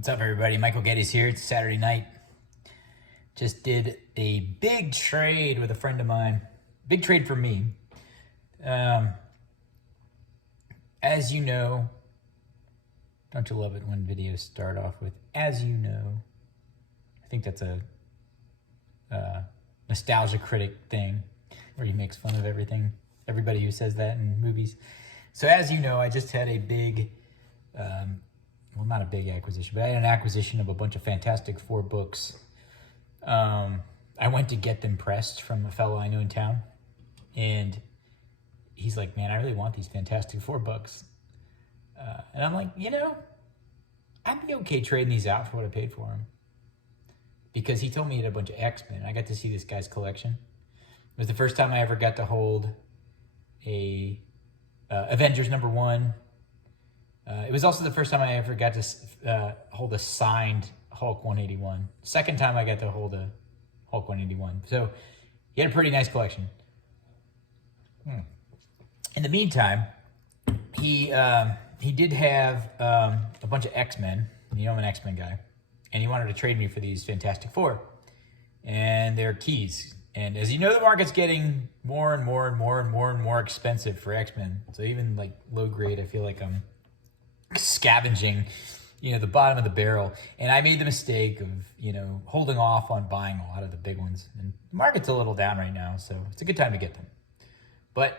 What's up, everybody? Michael Geddes here. It's Saturday night. Just did a big trade with a friend of mine. Big trade for me. As you know, don't you love it when videos start off with "as you know"? I think that's a nostalgia critic thing where he makes fun of everybody who says that in movies. So as you know, I just had a big, well, not a big acquisition, but I had an acquisition of a bunch of Fantastic Four books. I went to get them pressed from a fellow I know in town, and he's like, "Man, I really want these Fantastic Four books." And I'm like, I'd be okay trading these out for what I paid for them. Because he told me he had a bunch of X-Men. I got to see this guy's collection. It was the first time I ever got to hold a Avengers #1. It was also the first time I ever got to hold a signed Hulk 181. Second time I got to hold a Hulk 181. So he had a pretty nice collection. In the meantime, he did have a bunch of X-Men. You know I'm an X-Men guy. And he wanted to trade me for these Fantastic Four. And they're keys. And as you know, the market's getting more and more expensive for X-Men. So even like low grade, I feel like I'm scavenging, the bottom of the barrel. And I made the mistake of, holding off on buying a lot of the big ones. And the market's a little down right now, so it's a good time to get them. But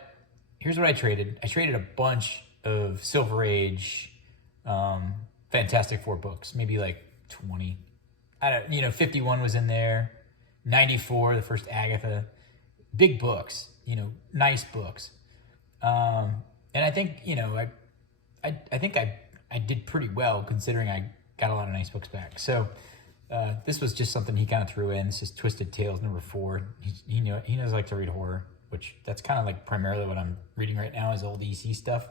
here's what I traded. I traded a bunch of Silver Age Fantastic Four books, maybe like 20. 51 was in there. 94, the first Agatha. Big books, nice books. And I think, I think I did pretty well considering I got a lot of nice books back. So this was just something he kind of threw in. This is Twisted Tales #4. He knows I like to read horror, which that's kind of like primarily what I'm reading right now is old EC stuff.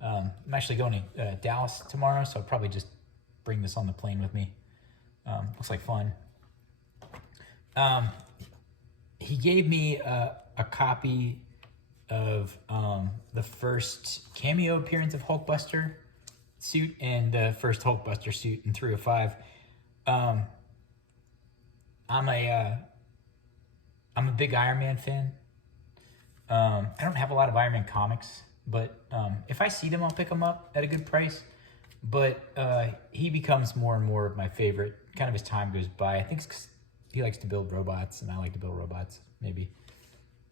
I'm actually going to Dallas tomorrow, so I'll probably just bring this on the plane with me. Looks like fun. He gave me a copy of the first cameo appearance of Hulkbuster suit and the first Hulkbuster suit in 305. I'm a big Iron Man fan. I don't have a lot of Iron Man comics, but if I see them, I'll pick them up at a good price. But he becomes more and more of my favorite kind of as time goes by. I think it's 'cause he likes to build robots and I like to build robots, maybe.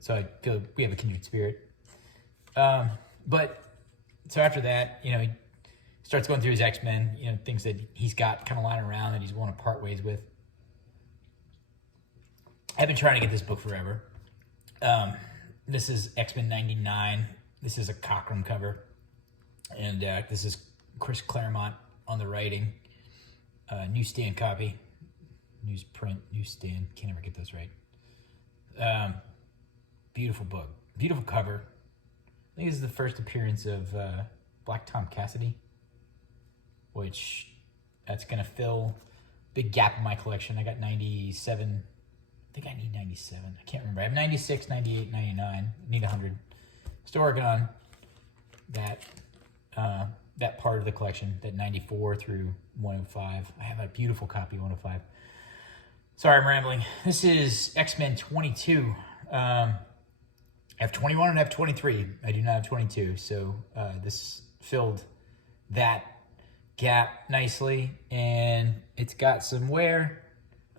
So I feel we have a kindred spirit. But so after that, he starts going through his X-Men, things that he's got kind of lying around that he's willing to part ways with. I've been trying to get this book forever. This is X-Men 99. This is a Cockrum cover. And this is Chris Claremont on the writing. Newsstand copy. Newsprint, newsstand. Can't ever get those right. Beautiful book. Beautiful cover. I think this is the first appearance of Black Tom Cassidy, which that's going to fill a big gap in my collection. I got 97. I think I need 97. I can't remember. I have 96, 98, 99. I need 100. Still working on that part of the collection, that 94 through 105. I have a beautiful copy of 105. Sorry, I'm rambling. This is X-Men 22. I have 21 and I have 23. I do not have 22. So this filled that gap nicely. And it's got some wear.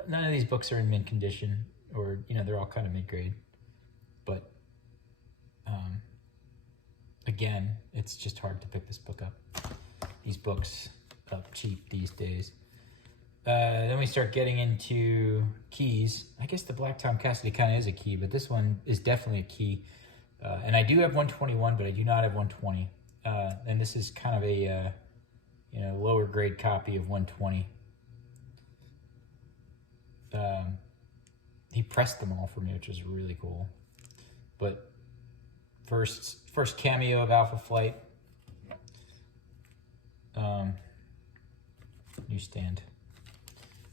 None of these books are in mint condition. Or, they're all kind of mid-grade. But, again, it's just hard to pick this book up. These books up cheap these days. Then we start getting into keys. I guess the Black Tom Cassidy kind of is a key, but this one is definitely a key. And I do have 121, but I do not have 120. And this is kind of a lower grade copy of 120. He pressed them all for me, which was really cool. But first cameo of Alpha Flight.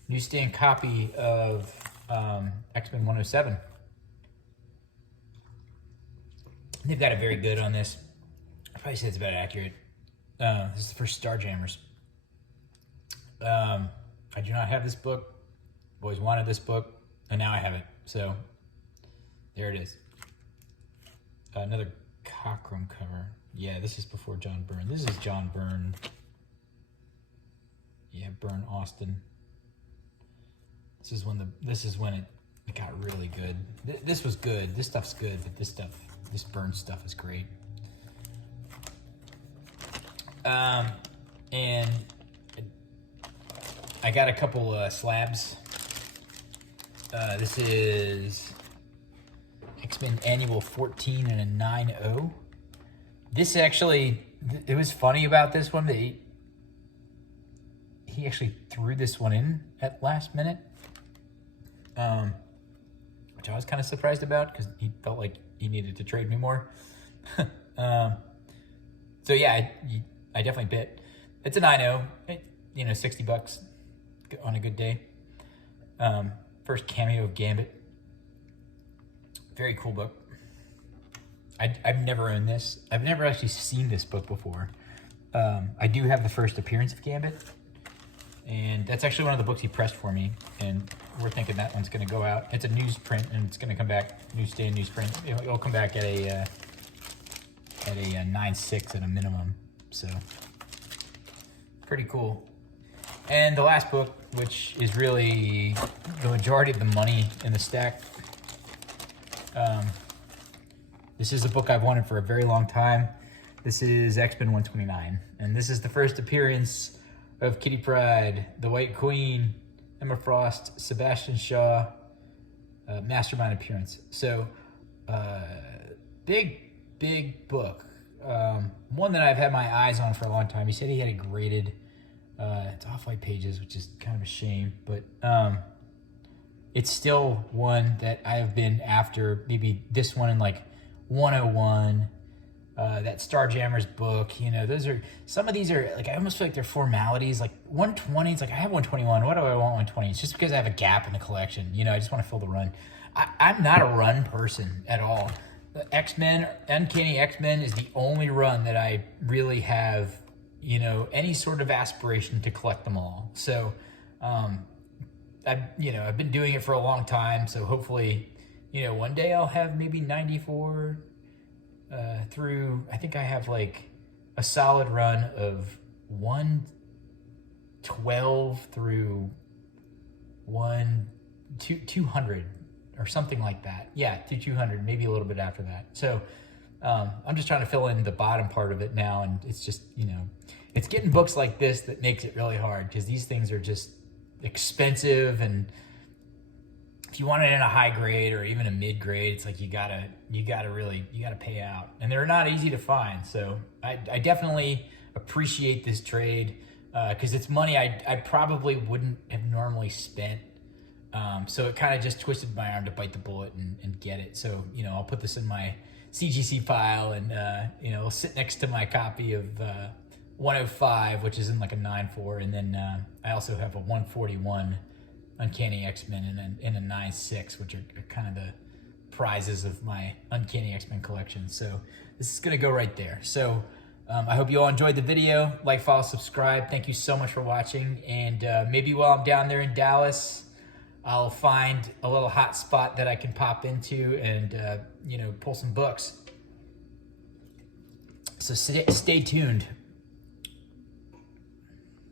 Newsstand copy of X-Men 107. They've got it very good on this. I probably say it's about accurate. This is the first Starjammers. I do not have this book. I've always wanted this book, and now I have it. So there it is. Another Cockrum cover. Yeah, this is before John Byrne. This is John Byrne. Yeah, Byrne Austin. This is when it got really good. This was good. This stuff's good, but this Byrne stuff is great. And I got a couple slabs. This is X-Men Annual 14 and a 9.0. This actually, it was funny about this one that he actually threw this one in at last minute, which I was kind of surprised about because he felt like he needed to trade me more. So yeah, I definitely bit. It's a 9.0, $60 on a good day. First cameo of Gambit. Very cool book. I've never owned this. I've never actually seen this book before. I do have the first appearance of Gambit, and that's actually one of the books he pressed for me, and we're thinking that one's going to go out. It's a newsprint, and it's going to come back, newsstand newsprint. It'll come back at a 9.6 at a minimum, so pretty cool. And the last book, which is really the majority of the money in the stack. This is a book I've wanted for a very long time. This is X-Men 129, and this is the first appearance of Kitty Pryde, the White Queen, Emma Frost, Sebastian Shaw, Mastermind appearance. So, big book. One that I've had my eyes on for a long time. He said he had it graded. It's off-white pages, which is kind of a shame, but it's still one that I have been after. Maybe this one in like 101, that Starjammers book. Those are, some of these are like, I almost feel like they're formalities. Like 120, it's like, I have 121. What do I want 120? It's just because I have a gap in the collection. I just want to fill the run. I'm not a run person at all. The X-Men, Uncanny X-Men is the only run that I really have, any sort of aspiration to collect them all. So, I've been doing it for a long time. So hopefully, one day I'll have maybe 94 through, I think I have like a solid run of 112 through 200 or something like that. Yeah, to 200, maybe a little bit after that. So I'm just trying to fill in the bottom part of it now, and it's just, it's getting books like this that makes it really hard, because these things are just expensive, and if you want it in a high grade or even a mid grade, it's like you gotta pay out, and they're not easy to find. So I definitely appreciate this trade, because it's money I probably wouldn't have normally spent. So it kind of just twisted my arm to bite the bullet and get it. So, I'll put this in my CGC pile, and, it'll sit next to my copy of 105, which is in like a 9.4. And then I also have a 141 Uncanny X-Men in a 9.6, which are kind of the prizes of my Uncanny X-Men collection. So this is going to go right there. So I hope you all enjoyed the video. Like, follow, subscribe. Thank you so much for watching. And maybe while I'm down there in Dallas, I'll find a little hot spot that I can pop into and, pull some books. So stay tuned.